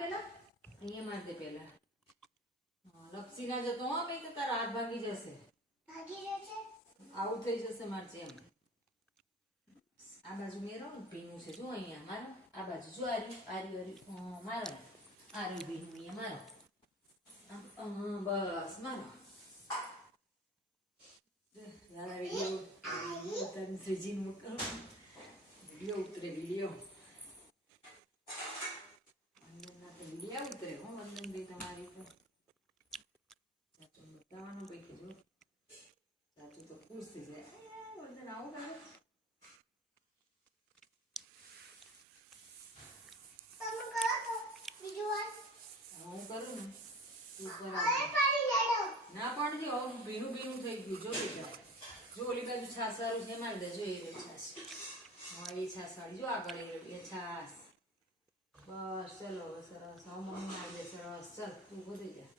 પેલા અહીંયા માર દે પેલા. લપસી ના જતો હો ભાઈ, તો તારા હાથ ભાગી જશે. આવું થઈ જશે માર જેમ. આ બાજુ મેરો ને ભીનું છે જો અહીંયા મારો. આ બાજુ જો આર્યું મારો. આર્યું ભીનું અહીંયા મારો. બસ મારો. વિડીયો ઉતરે વિડીયો ઉતરે હો વંદન ભાઈ તમારી તો. ચાચુ બતાવવાનું ભાઈ કીધું. ચાચુ તો ખુશ થઈ જાય. વંદન આવું કરે. હું કરું ને તું કર. ના પણ જો ભીનું ભીનું થઈ ગયું. જો બેટા જો ઓલી બાજુ છાસ વાળું છે મારી દે. જો એ છાસ. હા એ છાસ વાળી જો આગળ એ છાસ. બસ ચલો સરસ. હવે મમ્મી મારી દે સરસ. ચલ તું ગોતી જા.